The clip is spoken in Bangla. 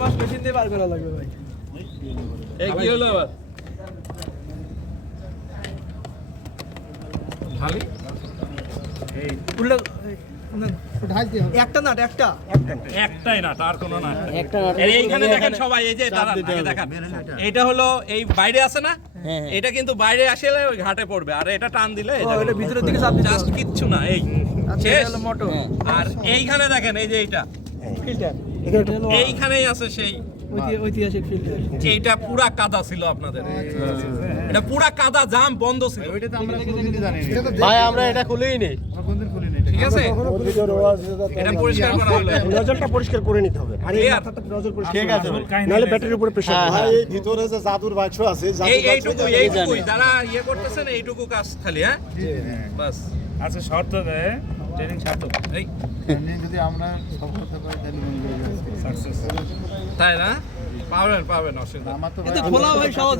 মাস মেশিন দিয়ে পার করা লাগবে ভাই। এই কি হলো আবার খালি এই উল্টা একটা নাট একটাই না তার কোনো না এইখানে দেখেন সবাই এই যে দাঁড়ান আগে দেখেন এটা হলো এই বাইরে আছে না এটা কিন্তু বাইরে আসলে ওই ঘাটে পড়বে আর এটা টান দিলে এটা ভিতরের দিকে চাপ দিতে জাস্ট কিচ্ছু না এই শেষ হলো মোটর আর এইখানে দেখেন এই যে এইটা ফিল্টার এইখানেই আছে সেই ঐতিহাসিক ফিল্টার। এইটা পুরা কাদা ছিল আপনাদের এটা পুরা কাদা জাম বন্ধ ছিল ওইটা তো আমরা কোনদিনই জানি না ভাই আমরা এটা খুলেই নেই, আমরা কোনদিন খুলি না ঠিক আছে এটা পরিষ্কার করা হলো নজলটা পরিষ্কার করে নিতে হবে আর এই Clear? মাথাটা নজল পরিষ্কার ঠিক আছে ভাই। নাহলে ব্যাটারির উপরে প্রেসার হ্যাঁ, ভাই এই ভিতরে যে জাদুর বাক্স আছে এইটুকুই যারা ইয়ে করতেছেন এইটুকু কাজ খালি হ্যাঁ বাস আচ্ছা শর্ত দেয় ট্রেনিং সার্থক এই এমনি যদি আমরা সফলতা পাই তাহলে মনে করি সাকসেস তাই না পাবেন অসুবিধা আমার তো কিন্তু খোলা ভাই সহজ